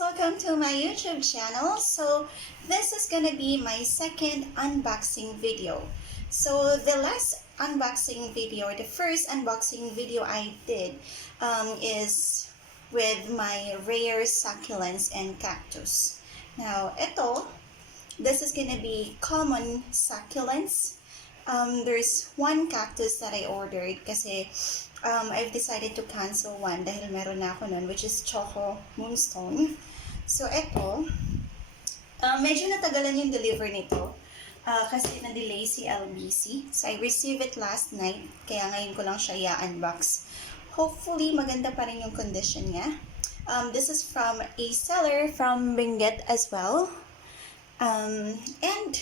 welcome to my YouTube channel. So this is gonna be my second unboxing video. So the last unboxing video, the first unboxing video I did is with my rare succulents and cactus. Now this is gonna be common succulents. There's one cactus that I ordered kasi I've decided to cancel one dahil meron na ako nun, which is Choco Moonstone. So medyo natagalan yung deliver nito kasi na-delay si LBC. So I received it last night, kaya ngayon ko lang siya i-unbox. Hopefully maganda pa rin yung condition niya. This is from a seller from Benguet as well. And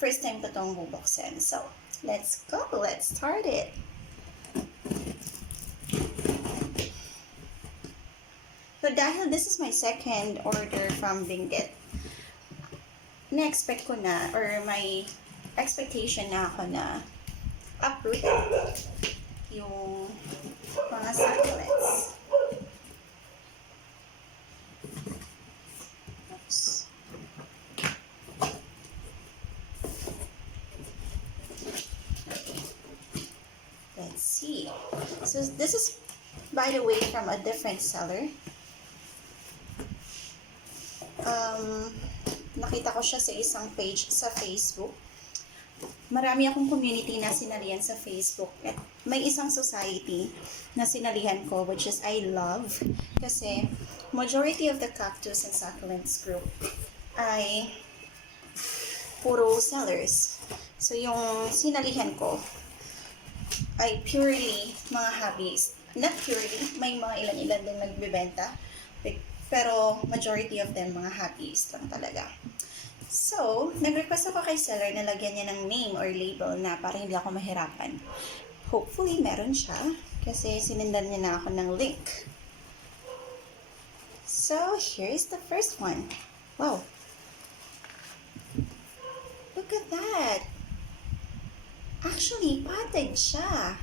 first time ko itong bubuksan. So let's go, let's start it. So dahil this is my second order from Benguet, na-expect ko na, or may expectation na ako na uproot yung mga succulents. Oops. Let's see. So this is, by the way, from a different seller. Nakita ko siya sa isang page sa Facebook. Marami akong community na sinalihan sa Facebook. At may isang society na sinalihan ko, which is I love. Kasi majority of the Cactus and Succulents group ay puro sellers. So yung sinalihan ko ay purely mga hobbies. Not purely, may mga ilan-ilan din nagbebenta. Pero majority of them mga hobbies lang talaga. So, nag-request ako kay seller na lagyan niya ng name or label na para hindi ako mahirapan. Hopefully meron siya kasi sinendan niya na ako ng link. So, here's the first one. Wow. Look at that. Actually, potted siya.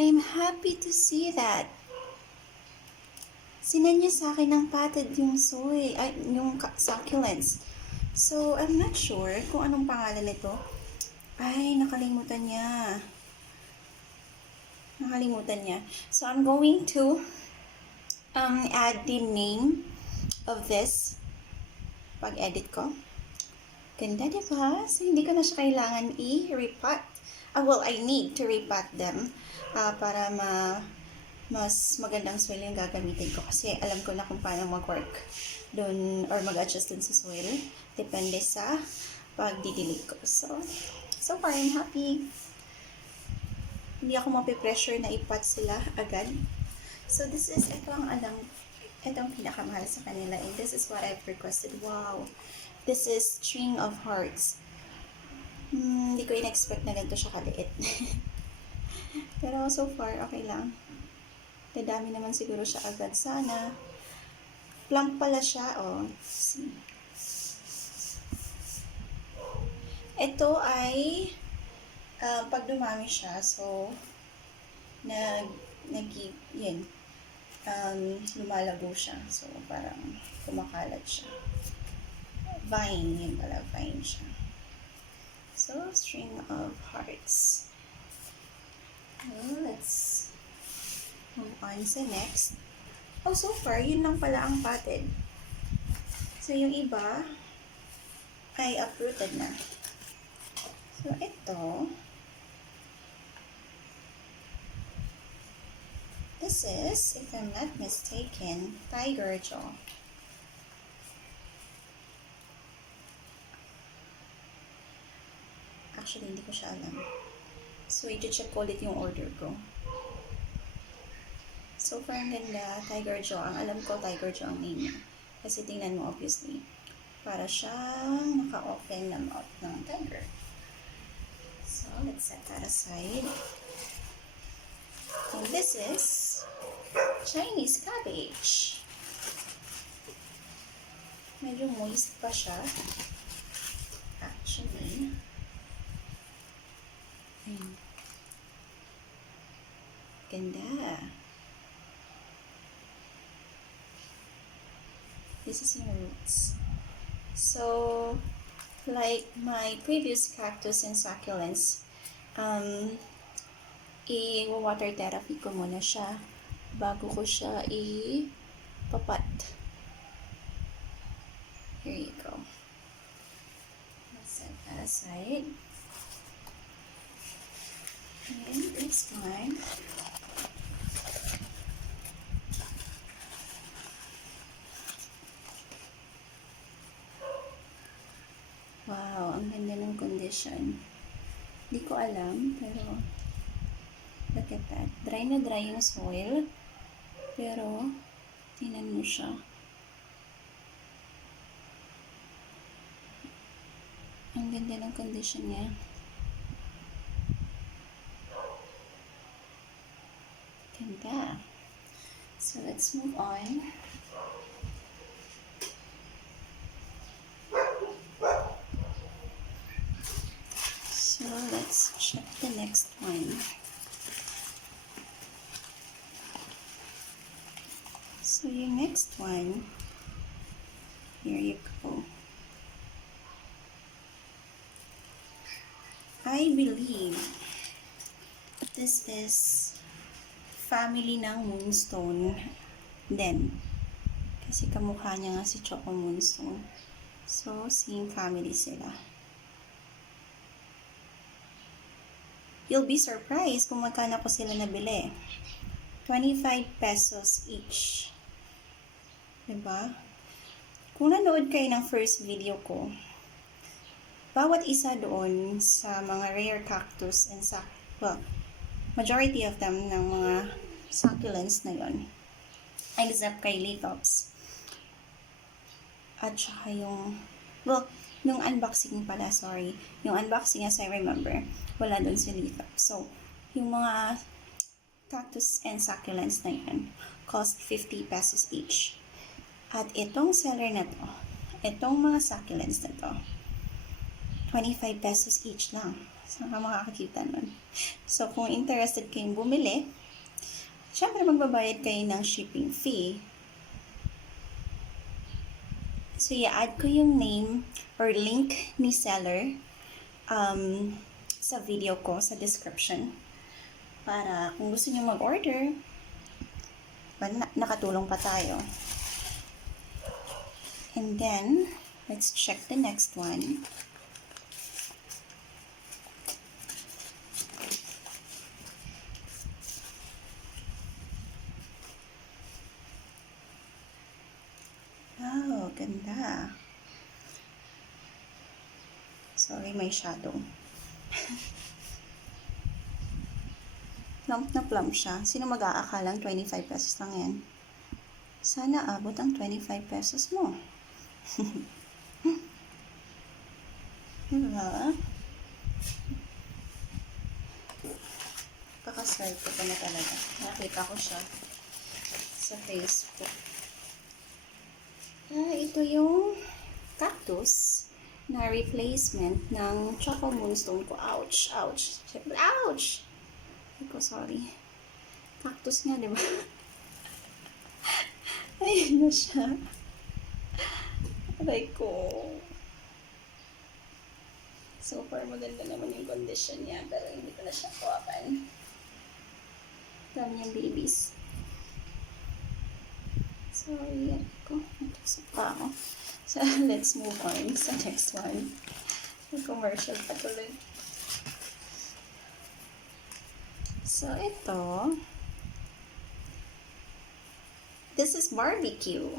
I'm happy to see that. Sinan niya sa akin ng potted yung yung succulents. So, I'm not sure kung anong pangalan nito. Ay, nakalimutan niya. So, I'm going to add the name of this pag-edit ko. Ganda, diba? So, hindi ko na siya kailangan i-repot. Well, I need to repot them para mas magandang soil yung gagamitin ko kasi alam ko na kung paano mag-work doon or mag-adjust dun sa soil depende sa pagdidilig ko. So far I'm happy. Hindi ako mapipressure na ipot sila agad. So this is, itong pinakamahal sa kanila, and this is what I've requested. Wow! This is string of hearts. Hindi ko in-expect na ganito siya kaliit. Pero so far okay lang. Dadami naman siguro siya agad. Sana. Plump pala siya. Oh. See. Ito ay pag dumami siya, so lumalago siya. So parang kumakalat siya. Vine. Yun pala. Vine siya. So, string of hearts. Let's move on sa next. Oh, so far, yun lang pala ang potted. So, yung iba ay uprooted na. So, ito, this is, if I'm not mistaken, tiger jaw. Actually, hindi ko siya alam. So, i-check ko ulit yung order ko. So far, ang ganda, tiger jaw. Ang alam ko, tiger jaw ang name niya. Kasi tingnan mo, obviously, para siyang naka-open na mouth ng tiger. So, let's set that aside. And this is Chinese cabbage. Medyo moist pa siya. Actually. Ayun. Ganda. This is yung roots. So, like my previous cactus and succulents, i-water therapy ko muna siya bago ko siya i-papat. Here you go. Let's set that aside. And this one, wow, ang ganda ng condition. Hindi ko alam, pero look at that. Dry na dry yung soil, pero tingnan mo siya. Ang ganda ng condition niya. Ganda. So, let's move on. So, let's check the next one. So, yung next one, here you go. I believe this is family ng moonstone din. Kasi kamukha niya nga si Choco Moonstone. So, same family sila. You'll be surprised kung magkano ko sila nabili. 25 pesos each. Diba? Kung nanood kayo ng first video ko, bawat isa doon sa mga rare cactus and majority of them ng mga succulents na yon, except kay Lithops. At saka yung, yung unboxing pala, sorry. Yung unboxing, as I remember, wala doon si Lithops. So, yung mga cactus and succulents na yun, cost 50 pesos each. At itong seller na to, itong mga succulents na to, 25 pesos each lang. Saan ka makakakita nun? So, kung interested kayong bumili, syempre magbabayad kayo ng shipping fee. So, i-add ko yung name or link ni seller sa video ko, sa description. Para kung gusto nyo mag-order, nakatulong pa tayo. And then, let's check the next one. Wow, ganda. Sorry, may shadow. Plump na plump siya. Sino mag-aakalang 25 pesos lang yan? Sana abot ang 25 pesos mo. Diba? Pakaswerte ko na talaga. Nakita ko siya sa Facebook. Ito yung cactus na replacement ng Choco Moonstone ko. Ouch! Ouch! Ouch! Sorry. Cactus nga, diba? Ayun na siya. Aray ko. Super maganda naman yung condition niya, pero hindi ko na siya kawapan. Dami niyang babies. Sorry, ako. Natusok pa ako. So, let's move on sa next one. Yung commercial pa tuloy. So, ito. This is barbecue.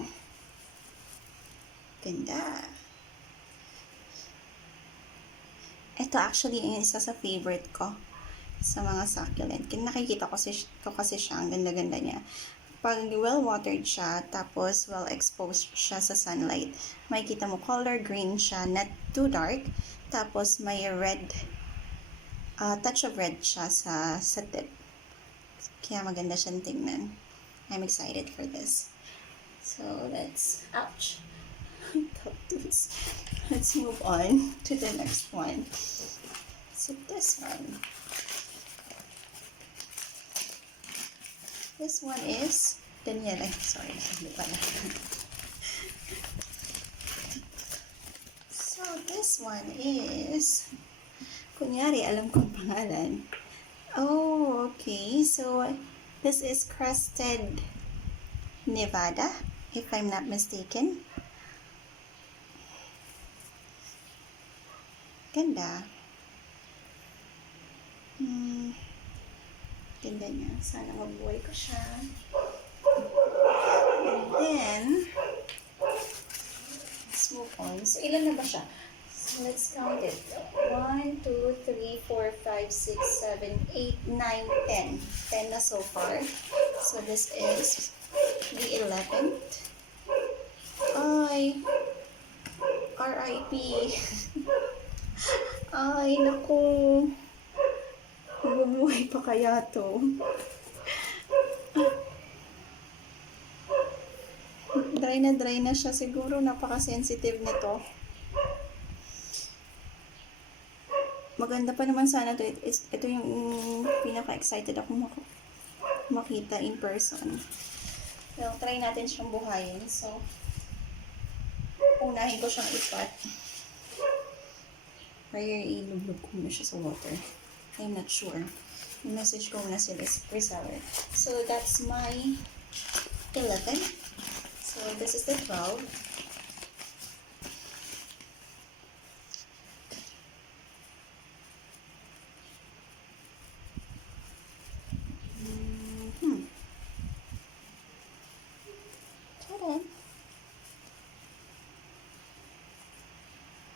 Ganda. Ito actually yung isa sa favorite ko sa mga succulent. Nakikita ko kasi siya, ang ganda-ganda niya. Pag well-watered siya, tapos well-exposed siya sa sunlight, makikita mo color green siya, not too dark, tapos may red, touch of red siya sa tip. Kaya maganda siyang tingnan. I'm excited for this. So, ouch. Let's move on to the next one. So, this one. This one is Daniela. Sorry, hindi pala. So, this one is, kunyari, alam kong pangalan. Oh, okay. So, this is Crusted Nevada, if I'm not mistaken. Ganda. Ganda niya. Sana mabuhay ko siya. And then, let's move on. So, ilan na ba siya? So, let's count it. 1, 2, 3, 4, 5, 6, 7, 8, 9, 10. 10 na so far. So, this is the 11th. Ay, R.I.P. Ay, naku. Bumuhay pa kaya to? Dry na siya. Siguro napaka-sensitive nito. Maganda pa naman sana to. Ito yung pinaka-excited ako makita in person. Well, try natin siyang buhayin. So, unahin ko siyang ipat. Or ilubog ko na siya sa water. I'm not sure. I-message ko na sila sa reseller. So, that's my 11. So, this is the 12.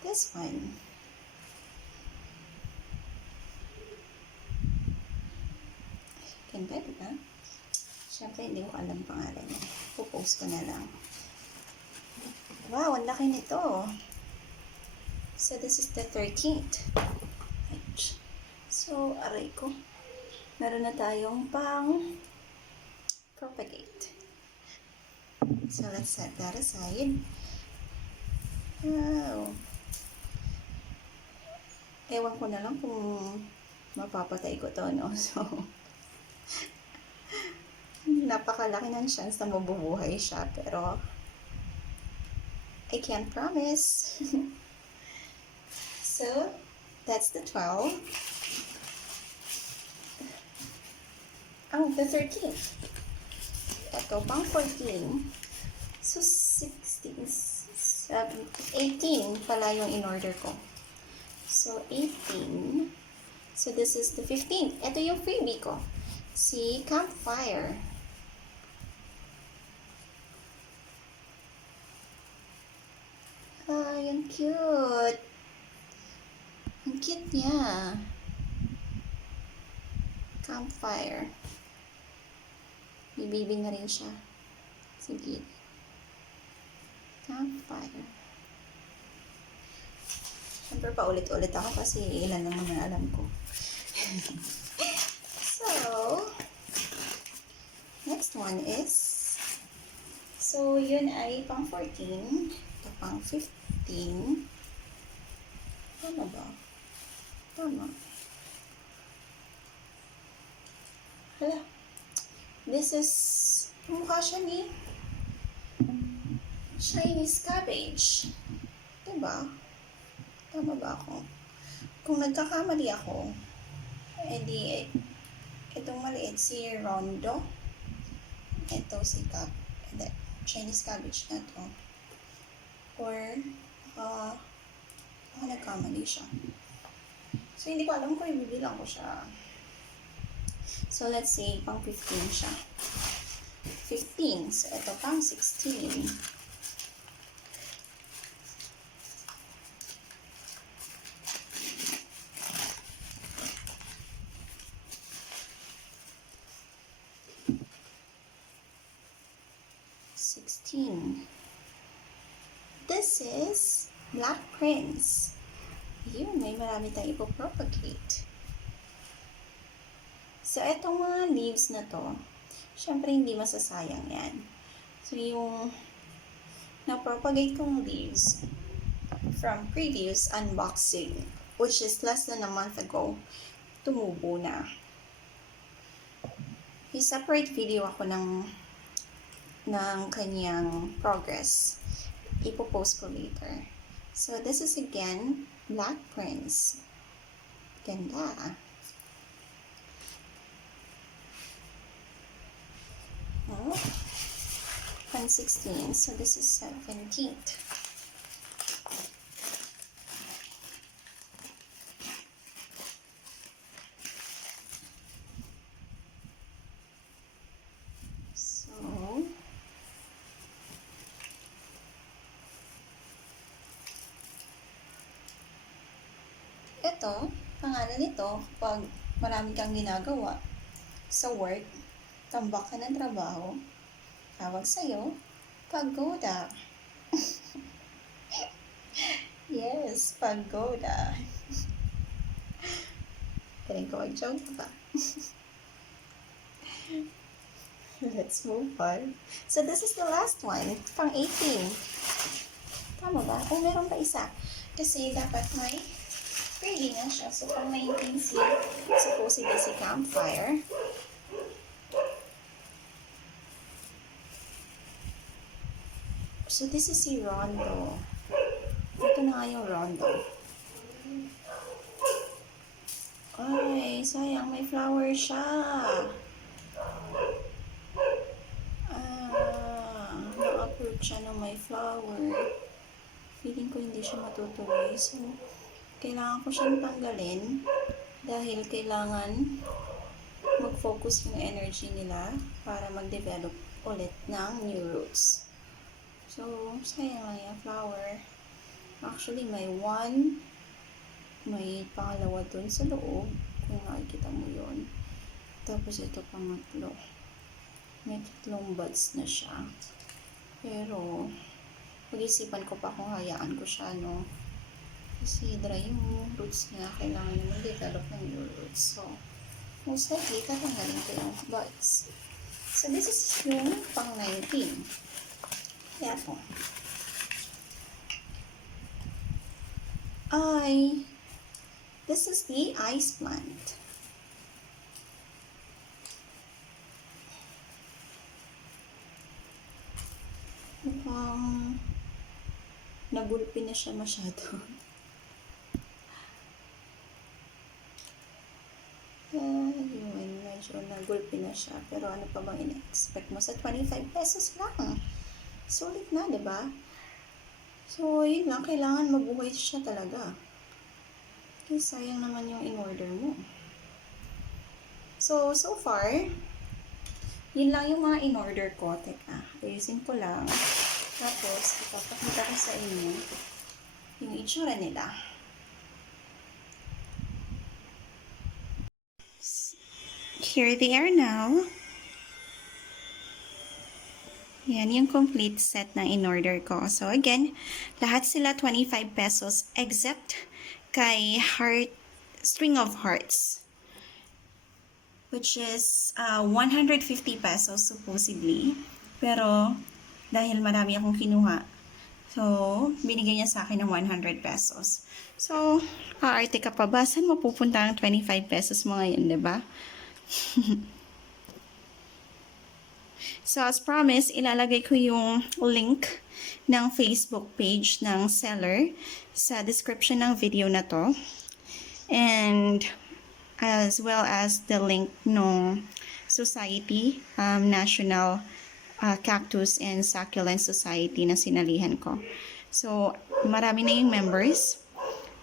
This one. Ganda, diba? Siyempre, hindi ko alam pangalan niya. Pupost ko na lang. Wow, ang laki nito. So, this is the 13th. So, aray ko. Meron na tayong pang propagate. So, let's set that aside. Wow. Ewan ko na lang kung mapapatay ko to, no? So, napakalaki ng chance na mabubuhay siya, pero I can't promise. So, that's the 12. Oh, the 13th. Ito, pang 14. So, 16, 17, 18 pala yung in-order ko. So, 18. So, this is the 15th. Ito yung freebie ko. Si Campfire. Ay, ang cute. Ang cute niya. Campfire. Bibibing na rin siya. Sige. Campfire. Siyempre pa ulit-ulit ako kasi ilan naman ang alam ko. So, next one is, so yun ay pang 14, ito pang 15. Tama ba? Tama. Hala. This is, mukha siya ni Chinese cabbage. Diba? Tama ba ako? Kung nagkakamali ako, edi, itong maliit si Rondo. Ito si Chinese cabbage na to. Or, nagkamali siya. So, hindi ko alam kung ibibilang ko siya. So, let's say, pang 15 siya. 15. So, ito pang 16. This is Black Prince. Yun, may marami tayong ipopropagate. So, etong mga leaves na to, syempre hindi masasayang yan. So, yung na-propagate kong leaves from previous unboxing, which is less than a month ago, tumubo na. May separate video ako ng kanyang progress. Ipopost ko later. So this is again Black Prince. Ganda. Oh, 116. So this is 17th. Ito, pangalan nito, pag marami kang ginagawa sa work, tambak ka ng trabaho, tawag sa'yo, pagoda. Yes, pagoda. Galing ko mag-joke pa. Let's move on. So this is the last one, pang 18. Tama ba? O meron pa isa. Kasi dapat may ready na siya. So, pang 19 si supposedly si Campfire. So, this is si Rondo. Ito na nga yung Rondo. Ay, sayang. May flower siya. Na-approve siya ng may flower. Feeling ko hindi siya matutuloy. So, kailangan ko siyang tanggalin dahil kailangan mag-focus yung energy nila para mag-develop ulit ng new roots. So, sayang lang yung flower. Actually, may one, may pangalawa dun sa loob, kung nakikita mo yun. Tapos ito pangatlo. May 3 buds na siya. Pero, pag-isipan ko pa kung hayaan ko siya, no? Kasi dry yung roots niya, kailangan naman develop ng new roots. So, most likely, tatanggalin ko yung buds. So, this is yung pang 19. Kaya po. This is the ice plant. Mukhang nagulpi na siya masyado. Yun, medyo nagulpi na siya. Pero ano pa bang in-expect mo? Sa 25 pesos lang. Sulit na, diba? So, yun lang. Kailangan mabuhay siya talaga. Kasi sayang naman yung in-order mo. So far, yun lang yung mga in-order ko. Teka, ayusin ko lang. Tapos, ipapakita ko sa inyo yung itsura nila. Here they are now. Yan yung complete set na in-order ko. So again, lahat sila 25 pesos except kay String of Hearts, which is 150 pesos supposedly. Pero dahil marami akong kinuha, so binigay niya sa akin ng 100 pesos. So, aarte ka pa ba? Saan mapupunta ang 25 pesos mo ngayon, diba? So, as promised, ilalagay ko yung link ng Facebook page ng seller sa description ng video na to. And as well as the link ng Society, National Cactus and Succulents Society na sinalihan ko. So, marami na yung members.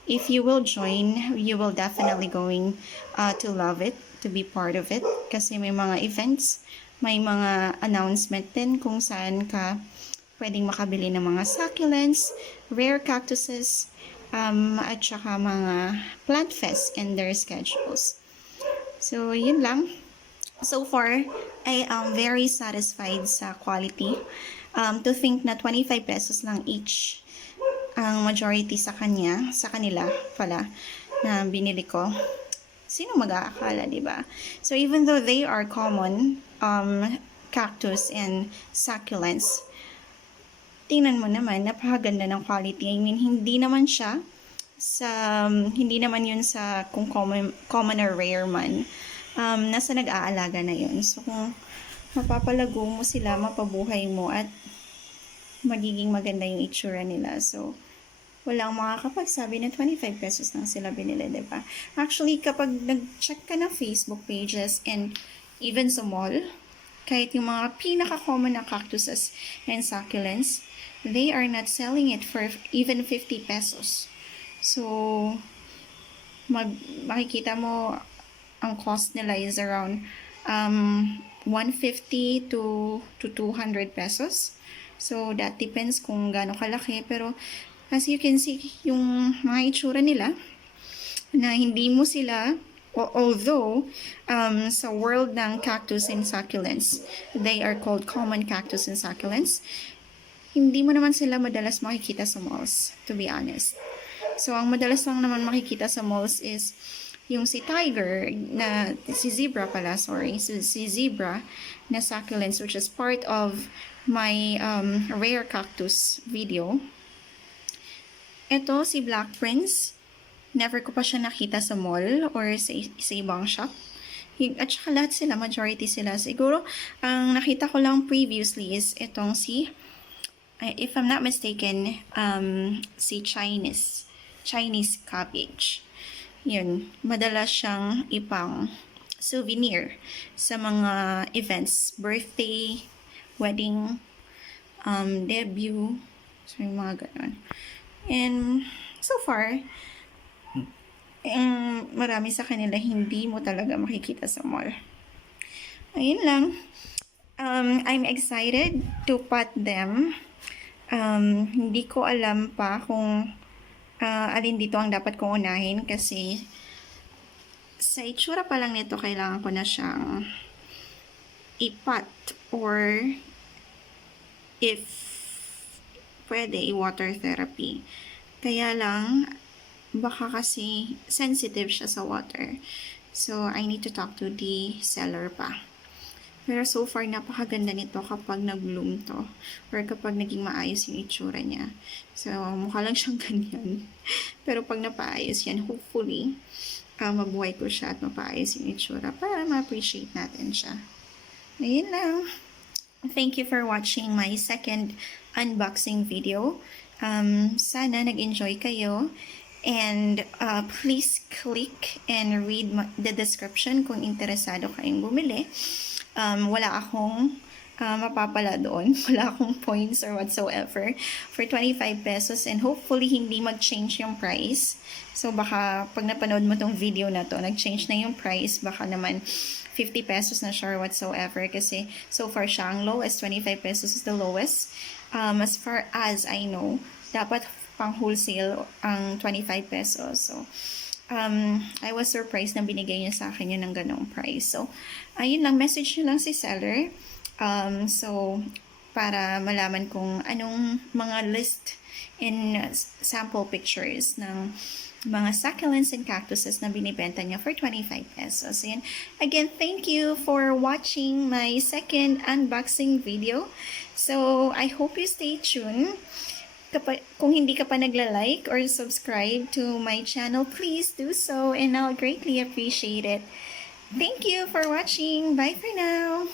If you will join, you will definitely going to love it, to be part of it. Kasi may mga events, may mga announcement din kung saan ka pwedeng makabili ng mga succulents, rare cactuses, at saka mga plant fest and their schedules. So, yun lang. So far, I am very satisfied sa quality. To think na 25 pesos lang each ang majority sa kanila pala na binili ko. Sino mag-aakala, diba? So, even though they are common cactus and succulents, tingnan mo naman, napakaganda ng quality. I mean, hindi naman yun sa kung common or rare man. Nasa nag-aalaga na yun. So, kung mapapalago mo sila, mapabuhay mo, at magiging maganda yung itsura nila. So, walang makakapagsabi na 25 pesos lang sila binili, diba? Actually, kapag nag-check ka ng Facebook pages and even sa mall, kahit yung mga pinaka-common na cactuses and succulents, they are not selling it for even 50 pesos. So, makikita mo ang cost nila is around 150 to 200 pesos. So, that depends kung gaano kalaki. Pero, as you can see, yung mga itsura nila, na hindi mo sila, although, sa world ng cactus and succulents, they are called common cactus and succulents, hindi mo naman sila madalas makikita sa malls, to be honest. So, ang madalas lang naman makikita sa malls is yung si zebra na succulents, which is part of my rare cactus video. Ito, si Black Prince, never ko pa siya nakita sa mall or sa ibang shop. At saka lahat sila, majority sila. Siguro, ang nakita ko lang previously is itong if I'm not mistaken, si Chinese cabbage. Yun, madalas siyang ipang souvenir sa mga events, birthday, wedding, debut, so yung mga ganon. And so far, marami sa kanila hindi mo talaga makikita sa mall. Ayun lang. I'm excited to pot them. Hindi ko alam pa kung alin dito ang dapat kong unahin kasi sa itsura pa lang nito kailangan ko na siyang i-pot or if pwede i-water therapy. Kaya lang baka kasi sensitive siya sa water. So I need to talk to the seller pa. Pero so far, napakaganda nito kapag nag-bloom to. Or kapag naging maayos yung itsura niya. So, mukha lang siyang ganyan. Pero pag napaayos yan, hopefully, mabuhay ko siya at mapaayos yung itsura para ma-appreciate natin siya. Ayun lang. Thank you for watching my second unboxing video. Sana nag-enjoy kayo. And please click and read the description kung interesado kayong bumili. Wala akong mapapala doon. Wala akong points or whatsoever for 25 pesos and hopefully hindi mag-change yung price. So baka pag napanood mo tong video na to, nag-change na yung price, baka naman 50 pesos na siya or whatsoever kasi so far siya ang lowest, 25 pesos is the lowest. As far as I know, dapat pang wholesale ang 25 pesos. So I was surprised na binigay niya sa akin yun ng ganong price. So, ayun lang, message niyo lang si seller. So, para malaman kung anong mga list and sample pictures ng mga succulents and cactuses na binibenta niya for 25 pesos. And again, thank you for watching my second unboxing video. So, I hope you stay tuned. Kung hindi ka pa nagla-like or subscribe to my channel, please do so and I'll greatly appreciate it. Thank you for watching. Bye for now.